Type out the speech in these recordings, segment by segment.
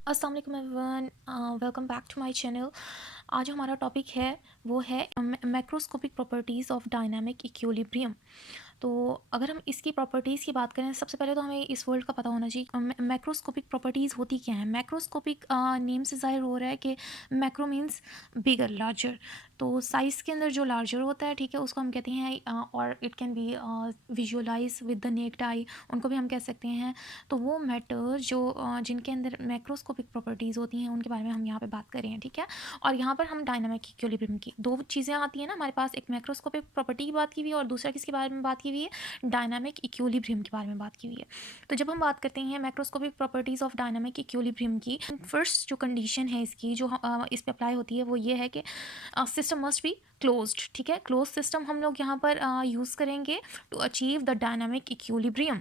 अस्सलाम वालेकुम everyone, welcome back to my channel. आज हमारा टॉपिक है वो है macroscopic properties of dynamic equilibrium. तो अगर हम इसकी प्रॉपर्टीज़ की बात करें, सबसे पहले तो हमें इस वर्ड का पता होना चाहिए मैक्रोस्कोपिक प्रॉपर्टीज़ होती क्या है। मैक्रोस्कोपिक नेम से ज़ाहिर हो रहा है कि मैक्रो मीन्स बिगर, लार्जर। तो साइज़ के अंदर जो लार्जर होता है, ठीक है, उसको हम कहते हैं और it can be visualize with the naked eye, उनको भी हम कह सकते हैं। तो वो मैटर जो जिनके अंदर मैक्रोस्कोपिक प्रॉपर्टीज़ होती हैं, उनके बारे में हम यहाँ पे बात कर रहे हैं, ठीक है। और यहाँ पर हम डायनामिक इक्विलिब्रियम की दो चीज़ें आती हैं ना हमारे पास, एक मैक्रोस्कोपिक प्रॉपर्टी की बात की हुई है और दूसरा किसके बारे में बात की हुई है, डायनामिक इक्विलिब्रियम के बारे में बात की हुई है। तो जब हम बात करते हैं macroscopic properties of dynamic equilibrium की, फर्स्ट जो कंडीशन है इसकी जो इस पे अप्लाई होती है वो ये है कि सिस्टम मस्ट बी क्लोज्ड, ठीक है। क्लोज सिस्टम हम लोग यहाँ पर यूज़ करेंगे to achieve the dynamic equilibrium.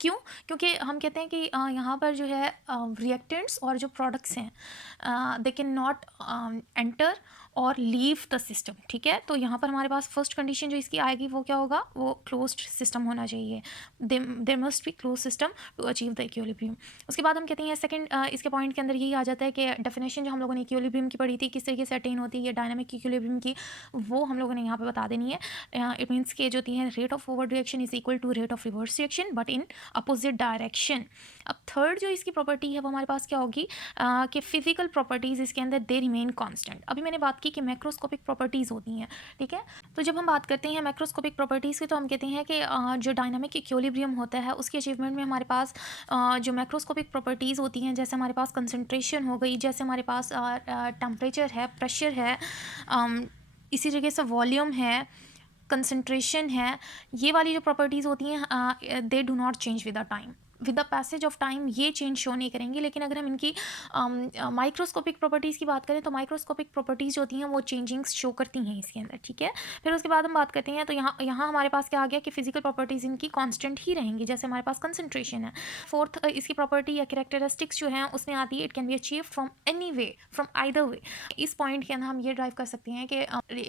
क्यों? क्योंकि हम कहते हैं कि यहाँ पर जो है रिएक्टेंट्स और जो प्रोडक्ट्स हैं दे कैन नॉट एंटर और लीव द सिस्टम, ठीक है। तो यहाँ पर हमारे पास फर्स्ट कंडीशन जो इसकी आएगी वो क्या होगा, वो क्लोज्ड सिस्टम होना चाहिए। There must be close system to achieve the equilibrium. उसके बाद हम कहते हैं सेकंड, इसके पॉइंट के अंदर यही आ जाता है कि डेफिनेशन जो हम लोगों ने इक्विलिब्रियम की पढ़ी थी, किस तरीके से अटेन होती है डायनामिक इक्विलिब्रियम की, वो हम लोगों ने यहाँ पे बता देनी है। इट मीन्स के जो होती है rate of forward reaction is equal to rate of reverse reaction but in opposite direction. अब थर्ड जो इसकी प्रॉपर्टी है वो हमारे पास क्या होगी कि फिजिकल प्रॉपर्टीज़ इसके अंदर दे रिमेन कांस्टेंट। अभी मैंने बात की कि मैक्रोस्कोपिक प्रॉपर्टीज़ होती हैं, ठीक है। तो जब हम बात करते हैं मैक्रोस्कोपिक प्रॉपर्टीज़ की, तो हम कहते हैं कि जो डायनामिक इक्विलिब्रियम होता है उसकी अचीवमेंट में हमारे पास जो मैक्रोस्कोपिक प्रॉपर्टीज़ होती हैं, जैसे हमारे पास कंसनट्रेशन हो गई, जैसे हमारे पास टेम्परेचर है, प्रेशर है, इसी तरीके से वॉल्यूम है, कंसंट्रेशन है, ये वाली जो प्रॉपर्टीज़ होती हैं they do not change with the time, with the passage of time ये चेंज शो नहीं करेंगी। लेकिन अगर हम इनकी माइक्रोस्कोपिक प्रॉपर्टीज़ की बात करें तो माइक्रोस्कोपिक प्रॉपर्टीज़ जो होती हैं वो चेंजिंग्स शो करती हैं इसके अंदर, ठीक है। फिर उसके बाद हम बात करते हैं तो यहाँ यहाँ हमारे पास क्या आ गया कि फिजिकल प्रॉपर्टीज़ इनकी कांस्टेंट ही रहेंगी, जैसे हमारे पास कंसंट्रेशन है। फोर्थ इसकी प्रॉपर्टी या कैरेक्टरिस्टिक्स जो हैं उसमें आती है, it can be achieve from any way, from either way. इस पॉइंट के अंदर हम ये ड्राइव कर सकते हैं कि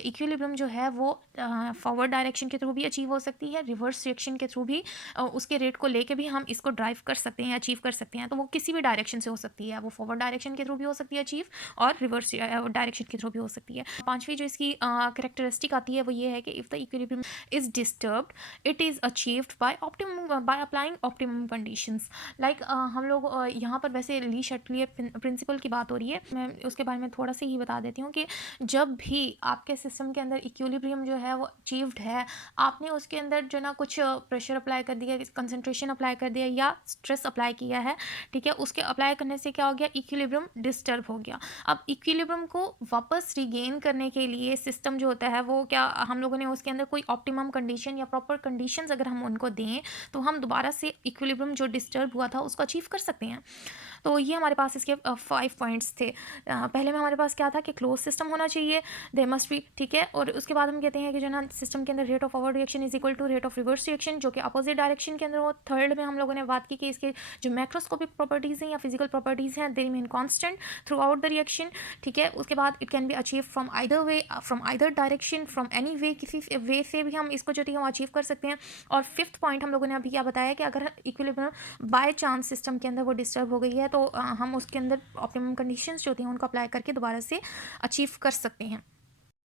इक्विलिब्रियम जो है वो फॉरवर्ड डायरेक्शन के थ्रू भी अचीव हो सकती है, रिवर्स रिएक्शन के थ्रू भी उसके रेट को लेके भी हम इसको ड्राइव कर सकते हैं, अचीव कर सकते हैं। तो वो किसी भी डायरेक्शन से हो सकती है, वो फॉरवर्ड डायरेक्शन के थ्रू भी हो सकती है अचीव, और रिवर्स डायरेक्शन के थ्रू भी हो सकती है। पांचवी जो इसकी कैरेक्टरिस्टिक आती है वो ये है कि if the equilibrium is disturbed it is achieved by applying optimum conditions. Like हम लोग यहाँ पर वैसे ली शटलियर प्रिंसिपल की बात हो रही है, मैं उसके बारे में थोड़ा सा ही बता देती हूँ कि जब भी आपके सिस्टम के अंदर इक्विलिब्रियम जो है वो अचीव्ड है, आपने उसके अंदर जो ना कुछ प्रेशर अप्लाई कर दिया, कंसंट्रेशन अप्लाई कर दिया या स्ट्रेस अप्लाई किया है, ठीक है, उसके अप्लाई करने से क्या हो गया, इक्विलिब्रियम डिस्टर्ब हो गया। अब इक्विलिब्रियम को वापस रिगेन करने के लिए सिस्टम जो होता है वो क्या, हम लोगों ने उसके अंदर कोई ऑप्टिमम कंडीशन या प्रॉपर कंडीशंस अगर हम उनको दें तो हम दोबारा से इक्विलिब्रियम जो डिस्टर्ब हुआ था उसको अचीव कर सकते हैं। तो ये हमारे पास इसके 5 पॉइंट्स थे। पहले में हमारे पास क्या था कि क्लोज सिस्टम होना चाहिए, दे मस्ट बी, ठीक है। और उसके बाद हम कहते हैं कि जो ना सिस्टम के अंदर rate of forward reaction is equal to rate of reverse reaction, जो कि अपोजिट डायरेक्शन के अंदर हो। थर्ड में हम लोगों ने बात की कि इसके जो मैक्रोस्कोपिक प्रॉपर्टीज़ हैं या फिजिकल प्रॉपर्टीज़ हैं they remain constant through out the reaction, ठीक है। उसके बाद it can be achieve from either way, from either direction, from any way, किसी वे से भी हम इसको जो है वो अचीव कर सकते हैं। और फिफ्थ पॉइंट हम लोगों ने अभी क्या बताया कि अगर इक्विलिब्रियम बाय चांस सिस्टम के अंदर वो डिस्टर्ब हो गई है तो हम उसके अंदर ऑप्टिमम कंडीशंस जो होती हैं उनको अप्लाई करके दोबारा से अचीव कर सकते हैं।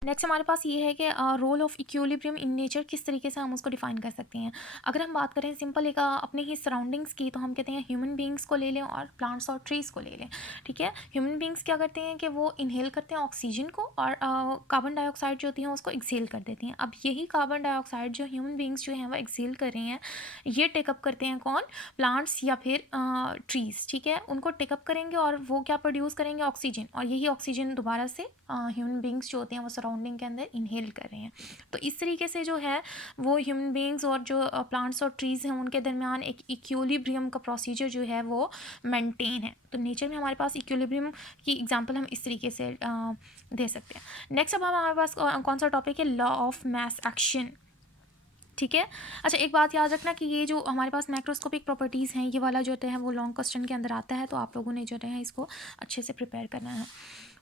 नेक्स्ट हमारे पास ये है कि role of equilibrium in nature, किस तरीके से हम उसको डिफाइन कर सकते हैं। अगर हम बात करें सिंपल एक अपने ही सराउंडिंग्स की, तो हम कहते हैं ह्यूमन बींग्स को ले लें और प्लांट्स और ट्रीज़ को ले लें, ठीक है। ह्यूमन बींग्स क्या करते हैं कि वो इनहेल करते हैं ऑक्सीजन को और कार्बन डाइऑक्साइड जो होती हैं उसको एक्सेल कर देती हैं। अब यही कार्बन डाइऑक्साइड जो ह्यूमन बींग्स जो हैं वो एक्सेल कर रहे हैं, ये टेकअप करते हैं कौन, प्लांट्स या फिर ट्रीज़, ठीक है। उनको टेकअप करेंगे और वो क्या प्रोड्यूस करेंगे, ऑक्सीजन, और यही ऑक्सीजन दोबारा से ह्यूमन बींग्स जो होते हैं वो सराउंडिंग के अंदर इनहेल कर रहे हैं। तो इस तरीके से जो है वो ह्यूमन बींग्स और जो प्लांट्स और ट्रीज़ हैं उनके दरमियान एक इक्विलिब्रियम का प्रोसीजर जो है वो मेंटेन है। तो नेचर में हमारे पास इक्विलिब्रियम की एग्जांपल हम इस तरीके से दे सकते हैं। नेक्स्ट अब हमारे पास कौन सा टॉपिक है, लॉ ऑफ मास एक्शन, ठीक है। अच्छा, एक बात याद रखना कि ये जो हमारे पास मैक्रोस्कोपिक प्रॉपर्टीज़ हैं ये वाला जो है वो लॉन्ग क्वेश्चन के अंदर आता है, तो आप लोगों ने जो है इसको अच्छे से प्रिपेयर करना है।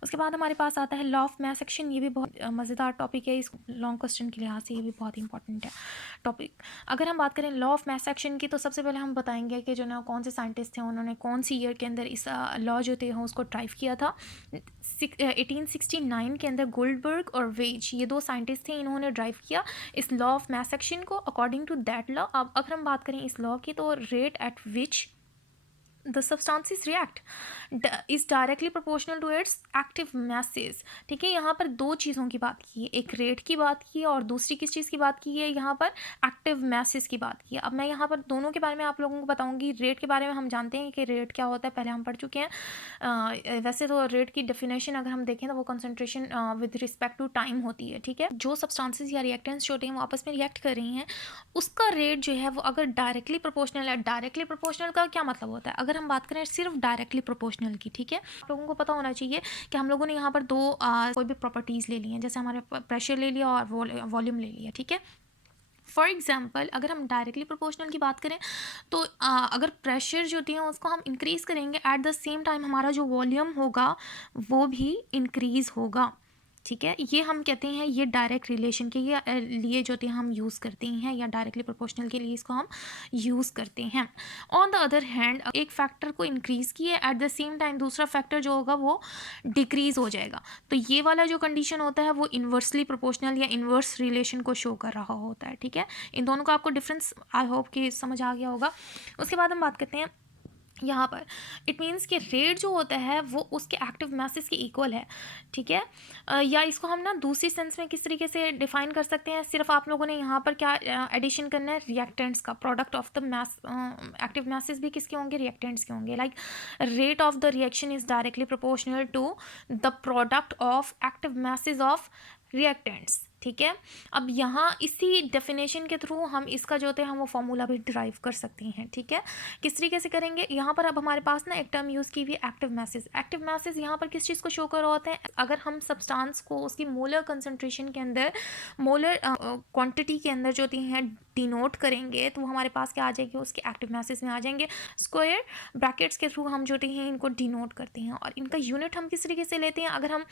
उसके बाद हमारे पास आता है लॉ ऑफ मास एक्शन। ये भी बहुत मज़ेदार टॉपिक है, इस लॉन्ग क्वेश्चन के लिहाज से ये भी बहुत इंपॉर्टेंट है टॉपिक। अगर हम बात करें लॉ ऑफ मास एक्शन की, तो सबसे पहले हम बताएंगे कि जो ना कौन से साइंटिस्ट थे, उन्होंने कौन सी ईयर के अंदर इस लॉ जो थे उसको ड्राइव किया था। 1869 के अंदर गोल्डबर्ग और वेज, ये दो साइंटिस्ट थे, इन्होंने ड्राइव किया इस लॉ ऑफ मास एक्शन को। अकॉर्डिंग टू दैट लॉ, अब अगर हम बात करें इस लॉ की, तो rate at which the substances react is directly proportional to its active masses। ठीक है, यहाँ पर दो चीज़ों की बात की है, एक रेट की बात की है और दूसरी किस चीज़ की बात की है, यहाँ पर एक्टिव masses की बात की है। अब मैं यहाँ पर दोनों के बारे में आप लोगों को बताऊंगी। रेट के बारे में हम जानते हैं कि रेट क्या होता है, पहले हम पढ़ चुके हैं। वैसे तो रेट की डेफिनेशन अगर हम देखें तो वो concentration with respect to time होती है। ठीक है, जो सब्सटेंसेस या रिएक्टेंट्स जो होते हैं वो आपस में रिएक्ट कर रही हैं, उसका रेट जो है वो अगर डायरेक्टली प्रोपोर्शनल है। डायरेक्टली प्रोपोर्शनल का क्या मतलब होता है, अगर हम बात करें सिर्फ डायरेक्टली प्रोपोर्शनल की, ठीक है, आप लोगों को पता होना चाहिए कि हम लोगों ने यहाँ पर दो कोई भी प्रॉपर्टीज़ ले ली हैं, जैसे हमारे प्रेशर ले लिया और वॉल्यूम ले लिया। ठीक है, फॉर एग्जाम्पल अगर हम डायरेक्टली प्रोपोर्शनल की बात करें तो अगर प्रेशर जो होती है उसको हम इंक्रीज़ करेंगे, एट द सेम टाइम हमारा जो वॉल्यूम होगा वो भी इंक्रीज़ होगा। ठीक है, ये हम कहते हैं ये डायरेक्ट रिलेशन के लिए जो होती है हम यूज़ करते हैं, या डायरेक्टली प्रोपोर्शनल के लिए इसको हम यूज़ करते हैं। ऑन द अदर हैंड एक फैक्टर को इंक्रीज़ किए, एट द सेम टाइम दूसरा फैक्टर जो होगा वो डिक्रीज़ हो जाएगा, तो ये वाला जो कंडीशन होता है वो इन्वर्सली प्रोपोर्शनल या इन्वर्स रिलेशन को शो कर रहा होता है। ठीक है, इन दोनों का आपको डिफरेंस आई होप कि समझ आ गया होगा। उसके बाद हम बात करते हैं यहाँ पर, इट मीन्स कि रेट जो होता है वो उसके एक्टिव मासेस के इक्वल है। ठीक है, या इसको हम ना दूसरी सेंस में किस तरीके से डिफाइन कर सकते हैं, सिर्फ आप लोगों ने यहाँ पर क्या एडिशन करना है, रिएक्टेंट्स का product of the mass. Active masses भी किसके होंगे, रिएक्टेंट्स के होंगे। Like rate of the reaction is directly proportional to the product of active masses of reactants. ठीक है, अब यहाँ इसी डेफिनेशन के थ्रू हम इसका जो होता है हम वो फॉर्मूला भी ड्राइव कर सकते हैं। ठीक है, किस तरीके से करेंगे, यहाँ पर अब हमारे पास ना एक टर्म यूज़ की हुई एक्टिव मैसेज। एक्टिव मैसेज यहाँ पर किस चीज़ को शो कर रहा होता है, अगर हम सब्सटेंस को उसकी मोलर कंसनट्रेशन के अंदर, मोलर क्वांटिटी के अंदर जो होती हैं डिनोट करेंगे, तो वो हमारे पास क्या आ जाएगी, उसके एक्टिव मैसेज में आ जाएंगे। स्क्वायर ब्रैकेट्स के थ्रू हम जो होती हैं इनको डिनोट करते हैं, और इनका यूनिट हम किस तरीके से लेते हैं, अगर हम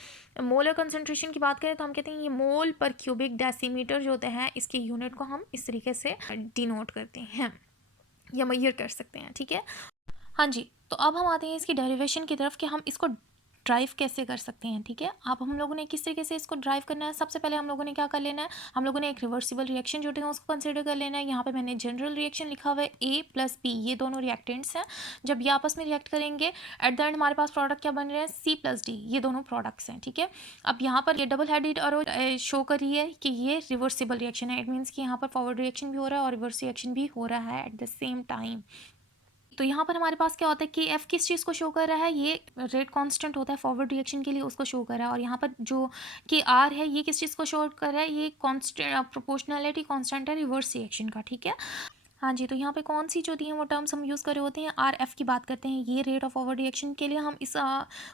मोलर कंसनट्रेशन की बात करें तो हम कहते हैं ये मोल पर क्यूबिक डेसीमीटर जो होते हैं, इसके यूनिट को हम इस तरीके से डिनोट करते हैं या मेजर कर सकते हैं। ठीक है, हाँ जी, तो अब हम आते हैं इसकी डेरिवेशन की तरफ कि हम इसको ड्राइव कैसे कर सकते हैं। ठीक है, अब हम लोगों ने किस तरीके से इसको ड्राइव करना है, सबसे पहले हम लोगों ने क्या कर लेना है, हम लोगों ने एक रिवर्सिबल रिएक्शन जो है उसको कंसिडर कर लेना है। यहाँ पे मैंने जनरल रिएक्शन लिखा हुआ है, A + B, ये दोनों रिएक्टेंट्स हैं, जब ये आपस में रिएक्ट करेंगे एट द एंड हमारे पास प्रोडक्ट क्या बन रहे हैं, C + D, ये दोनों प्रोडक्ट्स हैं। ठीक है, अब यहाँ पर ये डबल हेडेड और शो कर रही है कि ये रिवर्सिबल रिएक्शन है। इट मीन्स कि यहाँ पर फॉरवर्ड रिएक्शन भी हो रहा है और रिवर्स रिएक्शन भी हो रहा है एट द सेम टाइम। तो यहाँ पर हमारे पास क्या होता है कि एफ किस चीज़ को शो कर रहा है, ये रेट कांस्टेंट होता है फॉरवर्ड रिएक्शन के लिए, उसको शो कर रहा है। और यहाँ पर जो कि आर है ये किस चीज़ को शो कर रहा है, ये कांस्टेंट प्रोपोर्शनैलिटी कांस्टेंट है रिवर्स रिएक्शन का। ठीक है, हाँ जी, तो यहाँ पे कौन सी जो दी हैं वो टर्म्स हम यूज़ कर रहे होते हैं, आर एफ की बात करते हैं, ये रेट ऑफ फॉरवर्ड रिएक्शन के लिए हम इस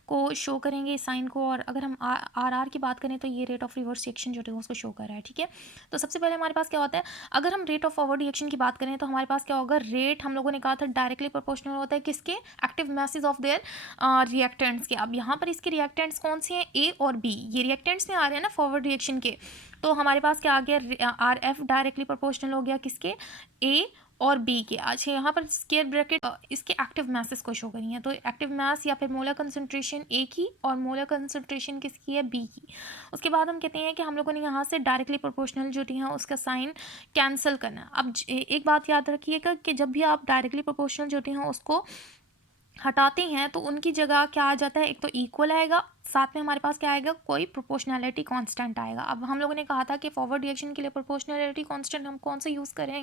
को शो करेंगे इस साइन को, और अगर हम आर आर की बात करें तो ये रेट ऑफ रिवर्स रिएक्शन जो है उसको शो कर रहा है। ठीक है, तो सबसे पहले हमारे पास क्या होता है, अगर हम रेट ऑफ फॉरवर्ड रिएक्शन की बात करें तो हमारे पास क्या होगा, रेट हम लोगों ने कहा था डायरेक्टली प्रोपोर्शनल होता है किसके, active message of their reactants के। अब यहाँ पर इसके रिएक्टेंट्स कौन से हैं, ए और बी, ये रिएक्टेंट्स में आ रहे हैं ना फॉरवर्ड रिएक्शन के, तो हमारे पास क्या आ गया, आर एफ डायरेक्टली प्रोपोर्शनल हो गया किसके, ए और बी के। अच्छा, यहाँ पर स्क्वायर ब्रैकेट इसके एक्टिव मैसेस को शो करी है, तो एक्टिव मैस या फिर मोलर कंसंट्रेशन ए की और मोलर कंसंट्रेशन किसकी है, बी की। उसके बाद हम कहते हैं कि हम लोगों ने यहाँ से डायरेक्टली प्रोपोर्शनल जो है उसका साइन कैंसिल करना है। अब एक बात याद रखिएगा कि जब भी आप डायरेक्टली प्रोपोर्शनल जो हैं उसको हटाते हैं तो उनकी जगह क्या आ जाता है, एक तो इक्वल आएगा, साथ में हमारे पास क्या आएगा, कोई प्रोपोर्शनैलिटी कांस्टेंट आएगा। अब हम लोगों ने कहा था कि फॉरवर्ड रिएक्शन के लिए प्रोपोर्शनैलिटी कांस्टेंट हम कौन सा यूज़ करें,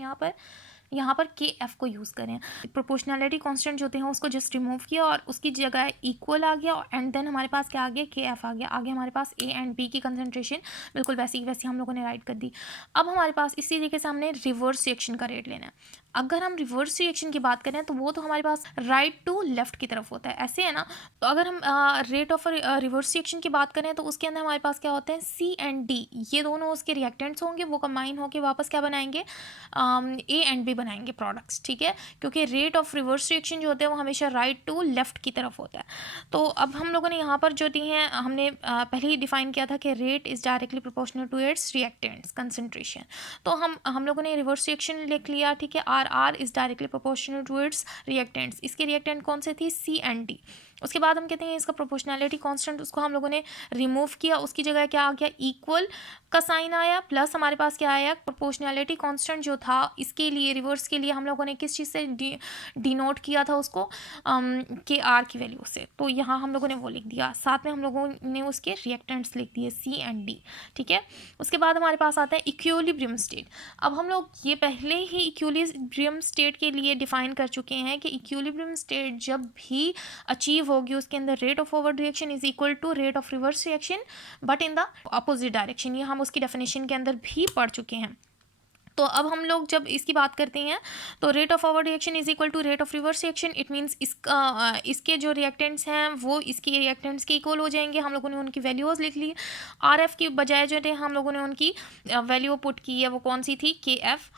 यहाँ पर के एफ को यूज़ करें। प्रोपोर्शनैलिटी कांस्टेंट जो होते हैं उसको जस्ट रिमूव किया और उसकी जगह इक्वल आ गया, एंड देन हमारे पास क्या आ गया, के एफ आ गया। आगे हमारे पास ए एंड बी की कंसंट्रेशन बिल्कुल वैसी वैसी हम लोगों ने राइट कर दी। अब हमारे पास इसी तरीके से हमने रिवर्स रिएक्शन का रेट लेना है। अगर हम रिवर्स रिएक्शन की बात करें तो वो तो हमारे पास राइट टू लेफ्ट की तरफ होता है, ऐसे है ना। तो अगर हम रेट ऑफ रिवर्स रिएक्शन की बात करें तो उसके अंदर हमारे पास क्या होते हैं, सी एंड डी, ये दोनों उसके रिएक्टेंट्स होंगे, वो कंबाइन होकर वापस क्या बनाएंगे, ए एंड बी बनाएंगे प्रोडक्ट्स, ठीक है, क्योंकि रेट ऑफ रिवर्स रिएक्शन जो होता है वो हमेशा राइट टू लेफ्ट की तरफ होता है। तो अब हम लोगों ने यहाँ पर जो दी हैं, हमने पहले ही डिफाइन किया था कि rate is directly proportional to its reactants concentration. तो हम लोगों ने रिवर्स रिएक्शन लिख लिया, ठीक है, R is directly proportional to its reactants. इसके रिएक्टेंट कौन से थी, सी एंड डी। उसके बाद हम कहते हैं इसका प्रोपोर्शनैलिटी कांस्टेंट, उसको हम लोगों ने रिमूव किया, उसकी जगह क्या आ गया, इक्वल का साइन आया, प्लस हमारे पास क्या आया, प्रोपोर्शनैलिटी कांस्टेंट जो था इसके लिए, रिवर्स के लिए हम लोगों ने किस चीज़ से डिनोट किया था उसको, के आर की वैल्यू से। तो यहाँ हम लोगों ने वो लिख दिया, साथ में हम लोगों ने उसके रिएक्टेंट्स लिख दिए सी एंड डी, ठीक है। उसके बाद हमारे पास आता है इक्विलिब्रियम स्टेट। अब हम लोग ये पहले ही इक्विलिब्रियम स्टेट के लिए डिफाइन कर चुके हैं कि इक्विलिब्रियम स्टेट जब भी अचीव होगी उसके अंदर rate of forward reaction is equal to rate of reverse reaction but in the opposite direction. ये हम उसकी डेफिनेशन के अंदर भी पढ़ चुके हैं। तो अब हम लोग जब इसकी बात करते हैं तो rate of forward reaction is equal to rate of reverse reaction, it means इसके जो रिएक्टेंट्स हैं वो इसके रिएक्टेंट्स के इक्वल हो जाएंगे। हम लोगों ने उनकी वैल्यूज़ लिख ली, आर एफ की बजाय जो थे हम लोगों ने उनकी वैल्यू पुट की है, वो कौन सी थी, के एफ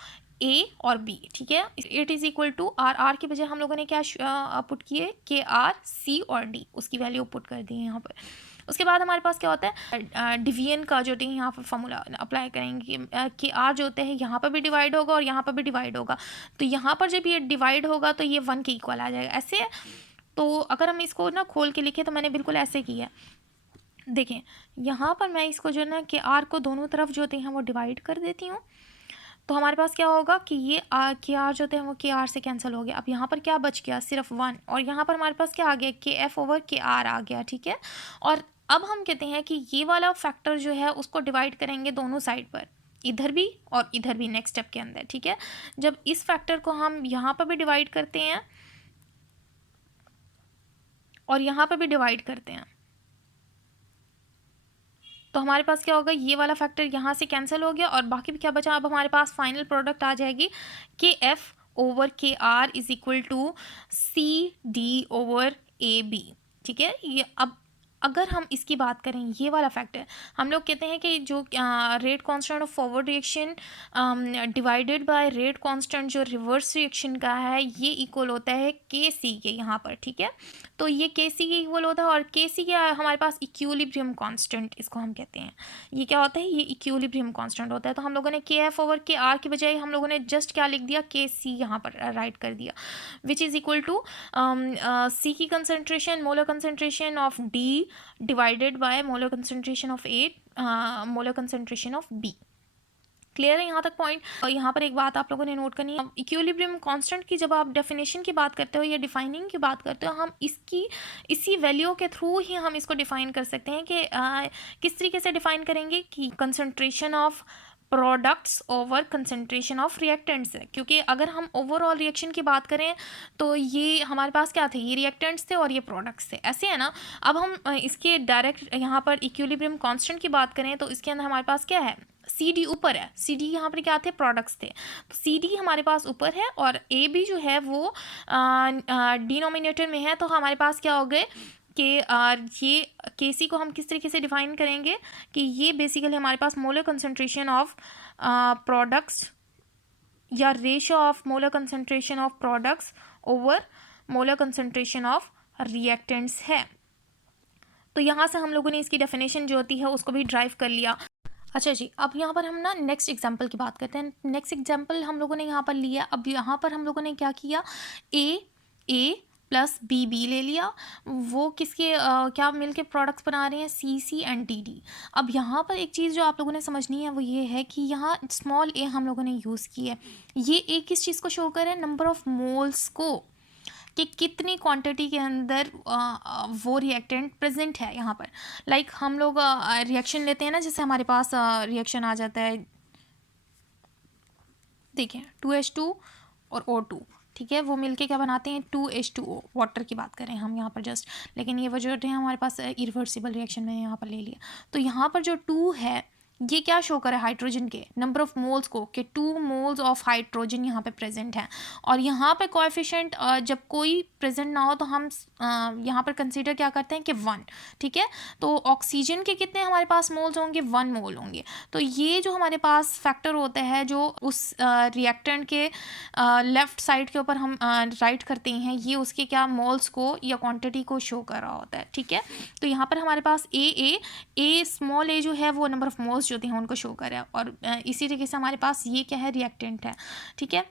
ए और बी, ठीक है। It is equal to R की बजाय हम लोगों ने क्या पुट किए, के आर सी और डी, उसकी वैल्यू पुट कर दी है यहाँ पर। उसके बाद हमारे पास क्या होता है, डिवीजन का जो है यहाँ पर फॉर्मूला अप्लाई करेंगे कि आर जो होते हैं यहाँ पर भी डिवाइड होगा और यहाँ पर भी डिवाइड होगा। तो यहाँ पर जब ये डिवाइड होगा तो ये 1 के इक्वल आ जाएगा, ऐसे। तो अगर हम इसको ना खोल के लिखें तो मैंने बिल्कुल ऐसे किया है, देखें यहाँ पर मैं इसको जो है ना कि आर को दोनों तरफ जो होते हैं वो डिवाइड कर देती हूँ। तो हमारे पास क्या होगा कि ये के आर जो थे वो के आर से कैंसिल हो गया। अब यहाँ पर क्या बच गया, सिर्फ 1, और यहाँ पर हमारे पास क्या आ गया, के एफ ओवर के आर आ गया, ठीक है। और अब हम कहते हैं कि ये वाला फैक्टर जो है उसको डिवाइड करेंगे दोनों साइड पर, इधर भी और इधर भी, नेक्स्ट स्टेप के अंदर, ठीक है। जब इस फैक्टर को हम यहाँ पर भी डिवाइड करते हैं और यहाँ पर भी डिवाइड करते हैं तो हमारे पास क्या होगा, ये वाला फैक्टर यहाँ से कैंसिल हो गया और बाकी भी क्या बचा। अब हमारे पास फाइनल प्रोडक्ट आ जाएगी K F over K R is equal to C D over A B, ठीक है। ये अब अगर हम इसकी बात करें, ये वाला फैक्टर हम लोग कहते हैं कि जो rate constant of forward reaction divided by rate constant जो रिवर्स रिएक्शन का है ये इक्वल होता है के सी के यहाँ पर, ठीक है। तो ये के सी के इक्वल होता है और के सी क्या है हमारे पास, इक्विलिब्रियम कांस्टेंट इसको हम कहते हैं। ये क्या होता है, ये इक्विलिब्रियम कांस्टेंट होता है। तो हम लोगों ने के एफ ओवर के आर की बजाय हम लोगों ने जस्ट क्या लिख दिया, के सी यहाँ पर राइट कर दिया, which is equal to C की concentration, molar concentration of D divided by molar concentration of A, molar concentration of B. Clear है यहाँ तक पॉइंट। और यहाँ पर एक बात आप लोगों ने नोट करनी है, इक्विलिब्रियम कांस्टेंट की जब आप डेफिनेशन की बात करते हो या डिफाइनिंग की बात करते हो, हम इसी वैल्यू के थ्रू ही हम इसको डिफाइन कर सकते हैं कि किस तरीके से डिफाइन करेंगे कि concentration of products over concentration of reactants है। क्योंकि अगर हम ओवरऑल रिएक्शन की बात करें तो ये हमारे पास क्या थे, ये रिएक्टेंट्स थे और ये प्रोडक्ट्स थे, ऐसे है ना। अब हम इसके डायरेक्ट यहाँ पर इक्विलिब्रियम कांस्टेंट की बात करें तो इसके अंदर हमारे पास क्या है, सी डी ऊपर है, सी डी यहाँ पर क्या थे, प्रोडक्ट्स थे। तो सी डी हमारे पास ऊपर है और ए बी जो है वो डिनोमिनेटर में है। तो हमारे पास क्या हो गए कि ये के सी को हम किस तरीके से डिफाइन करेंगे कि ये बेसिकली हमारे पास मोलर कंसंट्रेशन ऑफ प्रोडक्ट्स या ratio of molar concentration of products over molar concentration of reactants है। तो यहाँ से हम लोगों ने इसकी डेफिनेशन जो होती है उसको भी ड्राइव कर लिया। अच्छा जी, अब यहाँ पर हम ना नेक्स्ट एग्जाम्पल की बात करते हैं। नेक्स्ट एग्जाम्पल हम लोगों ने यहाँ पर लिया। अब यहाँ पर हम लोगों ने क्या किया, ए प्लस बी ले लिया, वो किसके क्या मिलके प्रोडक्ट्स बना रहे हैं, सी एंड डी। अब यहाँ पर एक चीज़ जो आप लोगों ने समझनी है वो ये है कि यहाँ स्मॉल ए हम लोगों ने यूज़ की है। ये ए किस चीज़ को शो कर रहा है, नंबर ऑफ मोल्स को, कि कितनी क्वांटिटी के अंदर वो रिएक्टेंट प्रेजेंट है यहाँ पर। लाइक हम लोग रिएक्शन लेते हैं ना, जैसे हमारे पास रिएक्शन आ जाता है, देखिए 2H2 और O2, ठीक है, वो मिलके क्या बनाते हैं, 2H2O, वाटर की बात करें हम यहाँ पर जस्ट, लेकिन ये वो जो है हमारे पास इरिवर्सिबल रिएक्शन में यहाँ पर ले लिया। तो यहाँ पर जो 2 है ये क्या शो करे हाइड्रोजन के नंबर ऑफ मोल्स को, कि 2 मोल्स ऑफ हाइड्रोजन यहाँ पे प्रेजेंट हैं। और यहाँ पे कोएफिशिएंट जब कोई प्रेजेंट ना हो तो हम यहाँ पर कंसीडर क्या करते हैं कि 1, ठीक है। तो ऑक्सीजन के कितने हमारे पास मोल्स होंगे, 1 मोल होंगे। तो ये जो हमारे पास फैक्टर होता है जो उस रिएक्टेंट के लेफ्ट साइड के ऊपर हम राइट करते हैं, ये उसके क्या मोल्स को या क्वांटिटी को शो कर रहा होता है, ठीक है। तो यहाँ पर हमारे पास ए स्मॉल ए जो है वो नंबर ऑफ मोल्स जो होते हैं उनको शो कर रहा है। और इसी तरीके से हमारे पास ये क्या है, रिएक्टेंट है, ठीक है।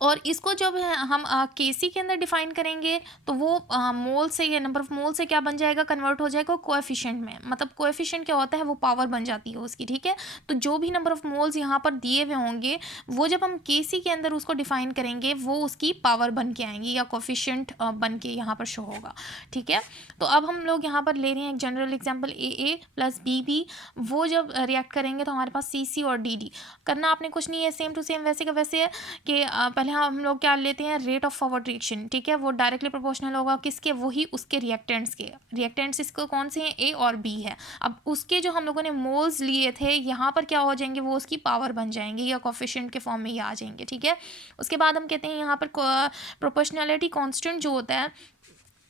और इसको जब हम केसी के अंदर डिफाइन करेंगे तो वो मोल से या नंबर ऑफ मोल से क्या बन जाएगा, कन्वर्ट हो जाएगा कोएफिशिएंट में। मतलब कोएफिशिएंट क्या होता है, वो पावर बन जाती है उसकी, ठीक है। तो जो भी नंबर ऑफ मोल्स यहाँ पर दिए हुए होंगे वो जब हम केसी के अंदर उसको डिफाइन करेंगे वो उसकी पावर बन के आएंगी या कोएफिशिएंट बन के यहाँ पर शो होगा, ठीक है। तो अब हम लोग यहाँ पर ले रहे हैं एक जनरल एग्जाम्पल, ए प्लस बी, वो जब रिएक्ट करेंगे तो हमारे पास सी और डी करना आपने कुछ नहीं है, सेम टू सेम वैसे का वैसे है कि पहले हम लोग क्या लेते हैं, रेट ऑफ फॉरवर्ड रिएक्शन, ठीक है। वो डायरेक्टली प्रोपोर्शनल होगा किसके, वही उसके रिएक्टेंट्स के। रिएक्टेंट्स इसको कौन से हैं, ए और बी है। अब उसके जो हम लोगों ने मोल्स लिए थे यहाँ पर क्या हो जाएंगे, वो उसकी पावर बन जाएंगे या कोएफिशिएंट के फॉर्म में ही आ जाएंगे, ठीक है। उसके बाद हम कहते हैं यहाँ पर प्रोपोर्शनैलिटी कांस्टेंट जो होता है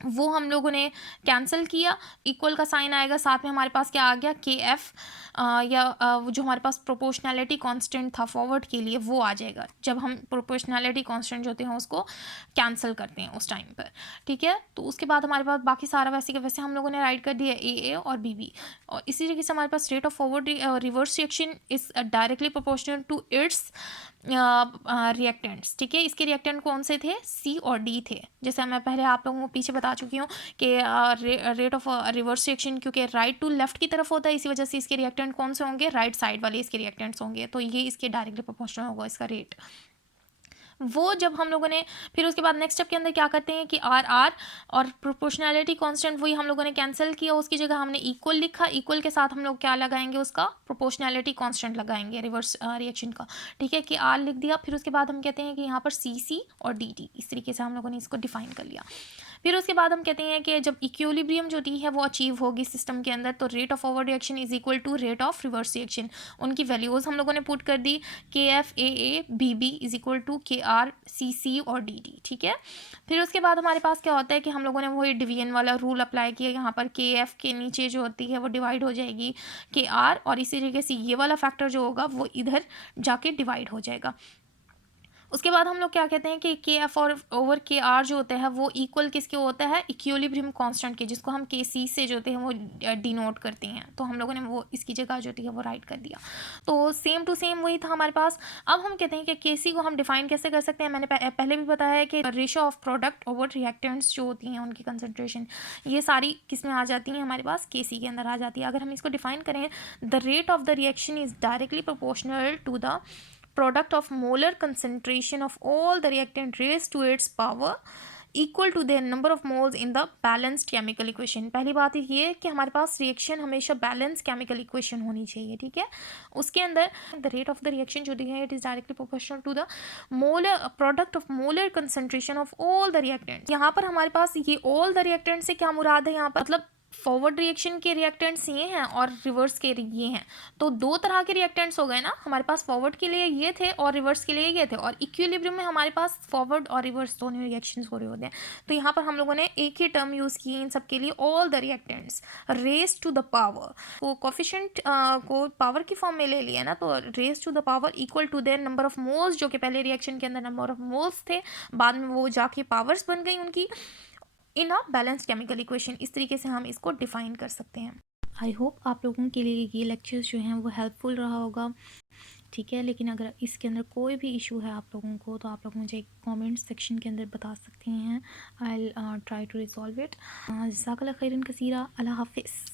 वो हम लोगों ने कैंसिल किया, इक्वल का साइन आएगा, साथ में हमारे पास क्या आ गया, के एफ जो हमारे पास प्रोपोर्शनैलिटी कांस्टेंट था फॉरवर्ड के लिए वो आ जाएगा जब हम प्रोपोर्शनैलिटी कांस्टेंट जो होते हैं उसको कैंसिल करते हैं उस टाइम पर, ठीक है। तो उसके बाद हमारे पास बाकी सारा वैसे के वैसे हम लोगों ने राइट कर दिया ए और बी। और इसी तरीके से हमारे पास rate of forward reverse reaction is directly proportional to its reactants, ठीक है। इसके रिएक्टेंट कौन से थे, सी और डी थे। जैसे मैं पहले आप लोगों को पीछे बता चुकी हूँ कि रेट ऑफ रिवर्स रिएक्शन क्योंकि राइट टू लेफ्ट की तरफ होता है, इसी वजह से इसके रिएक्टेंट कौन से होंगे, राइट साइड वाले इसके रिएक्टेंट्स होंगे। तो ये इसके डायरेक्टली प्रोपोर्शनल होगा इसका रेट। वो जब हम लोगों ने फिर उसके बाद नेक्स्ट स्टेप के अंदर क्या करते हैं कि आर और प्रोपोर्शनैलिटी कांस्टेंट वही हम लोगों ने कैंसिल किया, उसकी जगह हमने इक्वल लिखा, इक्वल के साथ हम लोग क्या लगाएंगे, उसका प्रोपोर्शनैलिटी कांस्टेंट लगाएंगे रिवर्स रिएक्शन का, ठीक है, कि आर लिख दिया। फिर उसके बाद हम कहते हैं कि यहाँ पर सी और डी इस तरीके से हम लोगों ने इसको डिफाइन कर लिया। फिर उसके बाद हम कहते हैं कि जब इक्विलिब्रियम जो टी है वो अचीव होगी सिस्टम के अंदर तो rate of forward reaction is equal to rate of reverse reaction. उनकी वैल्यूज़ हम लोगों ने पुट कर दी, K F A B is equal to K R C और डी, ठीक है। फिर उसके बाद हमारे पास क्या होता है कि हम लोगों ने वही डिवीजन वाला रूल अप्लाई किया, यहाँ पर के एफ के नीचे जो होती है वो डिवाइड हो जाएगी के आर, और इसी तरीके से ये वाला फैक्टर जो होगा वो इधर जाके डिवाइड हो जाएगा। उसके बाद हम लोग क्या कहते हैं कि के एफ और ओवर के आर जो होता है वो इक्वल किसके होता है, इक्विलिब्रियम कांस्टेंट के, जिसको हम के सी से जो होते हैं वो डिनोट करते हैं। तो हम लोगों ने वो इसकी जगह जो होती है वो राइट कर दिया। तो सेम टू सेम वही था हमारे पास। अब हम कहते हैं कि के सी को हम डिफाइन कैसे कर सकते हैं, मैंने पहले भी बताया है कि ratio of product over reactants जो होती हैं उनकी कंसनट्रेशन, ये सारी किस में आ जाती हैं, हमारे पास के सी के अंदर आ जाती है। अगर हम इसको डिफाइन करें, the rate of the reaction is directly proportional to the product of molar concentration of all the reactant raised to its power equal to their number of moles in the balanced chemical equation। पहली बात ये कि हमारे पास reaction हमेशा balance chemical equation होनी चाहिए, ठीक है। उसके अंदर the rate of the reaction जो दी है it is directly proportional to the molar product of molar concentration of all the reactants. यहाँ पर हमारे पास ये ऑल द रिएक्टेंट से क्या मुराद है, यहाँ पर मतलब फॉरवर्ड रिएक्शन के रिएक्टेंट्स ये हैं और रिवर्स के ये हैं। तो दो तरह के रिएक्टेंट्स हो गए ना, हमारे पास फॉरवर्ड के लिए ये थे और रिवर्स के लिए ये थे, और इक्विलिब्रियम में हमारे पास फॉरवर्ड और रिवर्स दोनों रिएक्शंस हो रहे होते हैं। तो यहाँ पर हम लोगों ने एक ही टर्म यूज़ की इन सब के लिए, all the reactants raise to the power. तो कोफिशिएंट को पावर की फॉर्म में ले लिया ना, तो raise to the power equal to their number of moles, जो कि पहले रिएक्शन के अंदर नंबर ऑफ मोल्स थे, बाद में वो जाके पावर्स बन गई उनकी इन अ बैलेंस्ड केमिकल इक्वेशन। इस तरीके से हम इसको डिफाइन कर सकते हैं। आई होप आप लोगों के लिए ये लेक्चर्स जो हैं वो हेल्पफुल रहा होगा, ठीक है। लेकिन अगर इसके अंदर कोई भी इशू है आप लोगों को तो आप लोग मुझे कमेंट सेक्शन के अंदर बता सकते हैं। I will try to resolve it. जज़ाकल्लाह खैरन कसीरा। अल्लाह हाफिज़।